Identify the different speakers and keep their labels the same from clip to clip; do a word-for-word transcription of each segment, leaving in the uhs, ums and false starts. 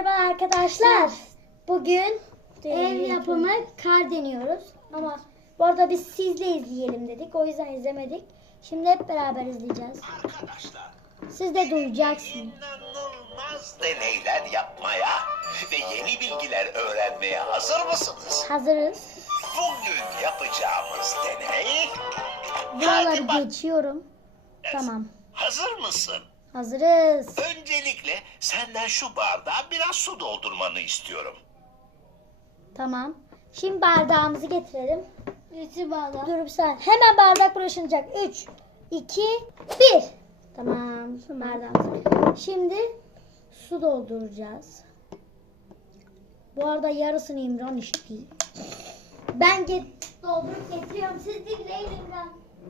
Speaker 1: Merhaba arkadaşlar. Bugün ev
Speaker 2: Değil.
Speaker 1: yapımı kar deniyoruz. Ama bu arada biz sizle izleyelim dedik. O yüzden izlemedik. Şimdi hep beraber izleyeceğiz.
Speaker 3: Arkadaşlar,
Speaker 1: Siz de duyacaksınız.
Speaker 3: inanılmaz deneyler yapmaya ve yeni bilgiler öğrenmeye hazır mısınız?
Speaker 1: Hazırız.
Speaker 3: Bugün yapacağımız deney...
Speaker 1: Buraları
Speaker 3: Hadi bak-
Speaker 1: geçiyorum. Tamam.
Speaker 3: Hazır mısın?
Speaker 1: Hazırız.
Speaker 3: Öncelikle senden şu bardağa biraz su doldurmanı istiyorum.
Speaker 1: Tamam. Şimdi bardağımızı getirelim.
Speaker 2: Getir bardağı.
Speaker 1: Dur bir saniye. Hemen bardak bulaşınacak. üç, iki, bir. Tamam. Bardağımız. Şimdi su dolduracağız. Bu arada yarısını İmran içti. Ben get doldurup getiriyorum. Siz dinleyin İmran.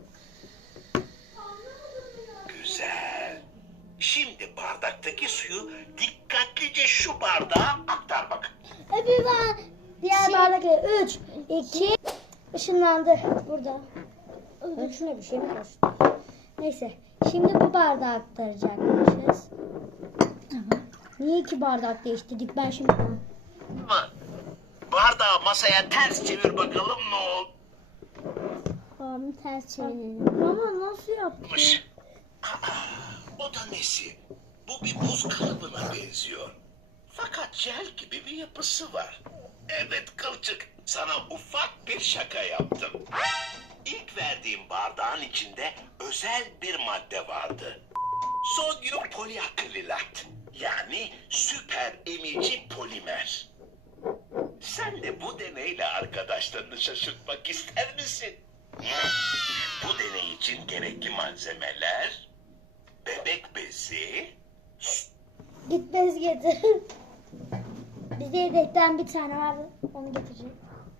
Speaker 3: Güzel. Şimdi bardaktaki suyu dikkatlice şu bardağa aktar bakın.
Speaker 1: Öbür ben diğer
Speaker 2: Şey-
Speaker 1: bardak. üç, iki, ışınlandı burada. Şuna bir şey mi koştu? Neyse. Şimdi bu bardağı aktaracakmışız. Tamam. Niye iki bardak değiştirdik? Ben şimdi...
Speaker 3: Ama bardağı masaya ters çevir bakalım ne oldu?
Speaker 2: Babamı ters çevirelim.
Speaker 1: Ama nasıl yaptın?
Speaker 3: O da nesi? Bu bir buz kalıbına benziyor. Fakat jel gibi bir yapısı var. Evet Kılçık, sana ufak bir şaka yaptım. İlk verdiğim bardağın içinde özel bir madde vardı. Sodyum poliakrilat. Yani süper emici polimer. Sen de bu deneyle arkadaşlarını şaşırtmak ister misin? Bu deney için gerekli malzemeler... Bebek bezi,
Speaker 1: Git bez getir. Bizde yedekten bir tane vardı. Onu getireceğim.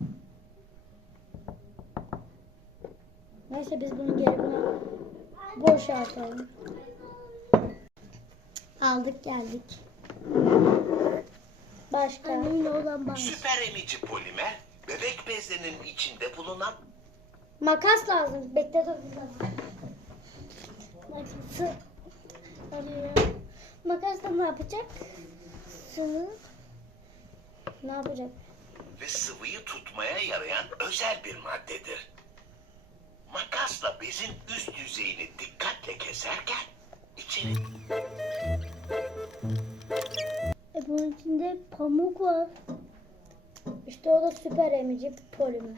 Speaker 1: Neyse biz bunu geri buna boşaltalım. Aldık geldik. Başka.
Speaker 2: Annemle olan bana.
Speaker 3: süper emici polimer, bebek bezlerinin içinde bulunan
Speaker 1: Makas lazım. Bekle dur bir zaman. Makası arıyor. Makas da ne yapacak? Şunu ne yapacak?
Speaker 3: ve sıvıyı tutmaya yarayan özel bir maddedir. Makasla bezin üst yüzeyini dikkatle keserken içeri
Speaker 1: E bunun içinde pamuk var. İşte o da süper emici polimer.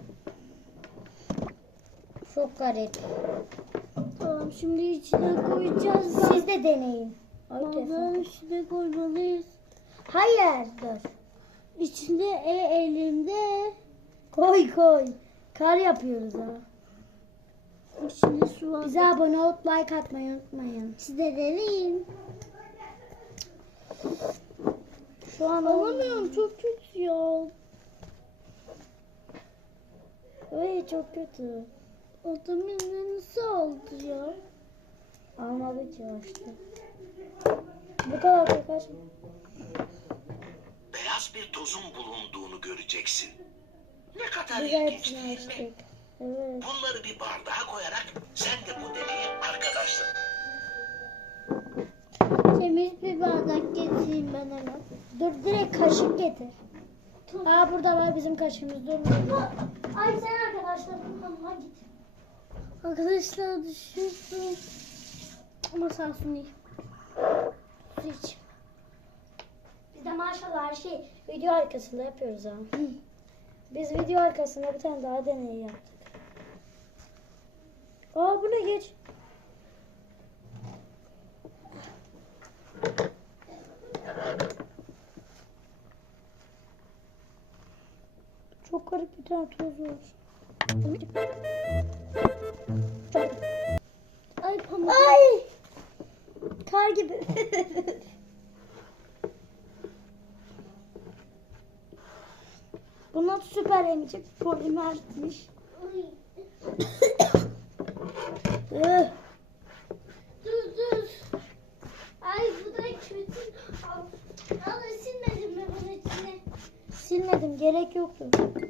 Speaker 1: Çok garip.
Speaker 2: Tamam şimdi içine koyacağız.
Speaker 1: Siz de deneyin. Ay,
Speaker 2: Bardağın
Speaker 1: telefon.
Speaker 2: içine koymalıyız.
Speaker 1: Hayır dur.
Speaker 2: İçinde e elimde.
Speaker 1: Koy koy. Kar yapıyoruz ha.
Speaker 2: İçinde su var.
Speaker 1: Bize abone olup like atmayı unutmayın.
Speaker 2: Siz de deneyin.
Speaker 1: Şu an
Speaker 2: Alamıyorum çok kötü ya.
Speaker 1: Ay çok kötü.
Speaker 2: Adam eline nasıl aldı ya?
Speaker 1: Almadı ki işte. Bu kadar çok açma.
Speaker 3: beyaz bir tozun bulunduğunu göreceksin. Ne kadar
Speaker 1: Biz
Speaker 3: ilginç
Speaker 1: hepsini
Speaker 3: değil mi?
Speaker 1: açtık. Evet.
Speaker 3: Bunları bir bardağa koyarak sen de bu deneyi arkadaşlar.
Speaker 2: Temiz bir bardak getireyim ben hemen.
Speaker 1: Dur direkt kaşık getir. Aa burada var bizim kaşığımız. Dur. Ay sen arkadaşlarım yanına git.
Speaker 2: Arkadaşlar düşürdüm. Ama sağ olsun değil.
Speaker 1: Su iç. Biz de maşallah her şey video arkasında yapıyoruz ha. Biz video arkasında bir tane daha deney yaptık. Aa bu ne geç. Çok garip bir tane toz var.
Speaker 2: Ay pamuk.
Speaker 1: Ay! Kar gibi. Bunlar süper emici polimermiş.
Speaker 2: Ay.
Speaker 1: Üh,
Speaker 2: Dur dur. Ay bu da kötü. Al. Al silmedim mi bunun içine?
Speaker 1: Silmedim gerek yoktu.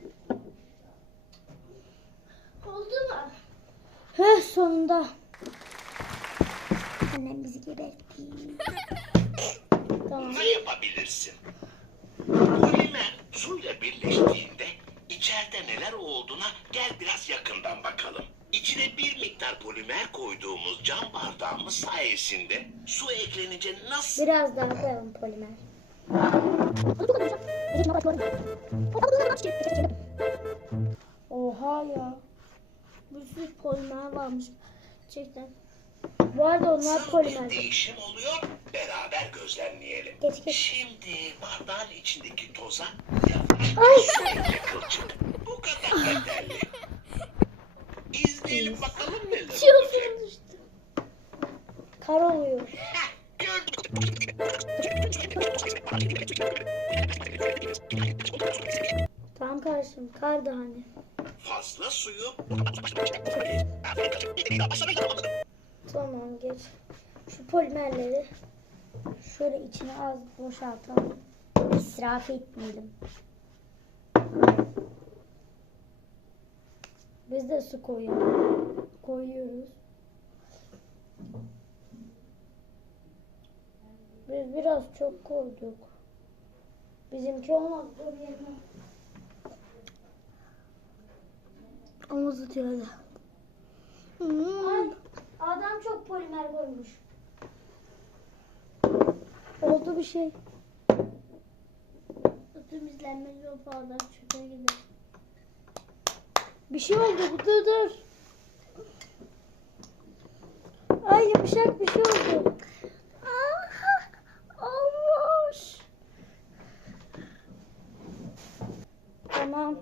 Speaker 2: Oldu mu?
Speaker 1: Höh sonunda. Annem bizi gebertti. Tamam.
Speaker 3: Ne yapabilirsin? Polimer suyla birleştiğinde içeride neler olduğuna gel biraz yakından bakalım. İçine bir miktar polimer koyduğumuz cam bardağımız sayesinde su eklenince nasıl...
Speaker 1: Biraz daha koyalım polimer. Oha ya.
Speaker 2: Bir sürü polimer varmış. Gerçekten.
Speaker 1: Bu arada onlar
Speaker 3: Nasıl
Speaker 1: polimer.
Speaker 3: bir değişim oluyor? Beraber gözlemleyelim.
Speaker 1: Geç, geç.
Speaker 3: Şimdi bardağın içindeki toza yavaş
Speaker 1: Ay.
Speaker 3: sürükle kılçık. Bu kadar yeterli. İzleyelim bakalım neler olacak.
Speaker 2: Çiğ düştü.
Speaker 1: Kar oluyor.
Speaker 3: Heh, gördün.
Speaker 1: Tamam kardeşim. Kar da hani.
Speaker 3: Fazla suyu
Speaker 1: Tamam geç. Şu polimerleri şöyle içine az boşaltalım. İsraf etmeyelim. Biz de su koyalım. Koyuyoruz. Biz biraz çok koyduk. Bizimki olmaz. Dur yerine. Omuz atıyordu. Ay, adam çok polimer koymuş. Oldu bir şey.
Speaker 2: Temizlenmeli o bardak çöpe gider.
Speaker 1: Bir şey oldu. Dur dur. Ay yumuşak bir şey oldu.
Speaker 2: Olmuş.
Speaker 1: Tamam.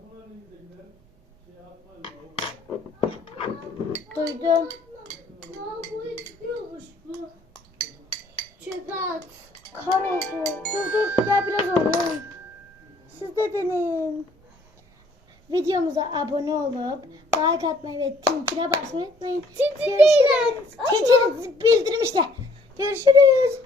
Speaker 1: Duydum.
Speaker 2: Aa, buraya çıkıyormuş bu. Çöpe at.
Speaker 1: Kar oldu. Dur dur. Gel biraz oynayalım. Siz de deneyin. Videomuza abone olup like atmayı ve tintine basmayı unutmayın.
Speaker 2: Tintin
Speaker 1: Görüşürüz. Tintin bildirim işte. Görüşürüz.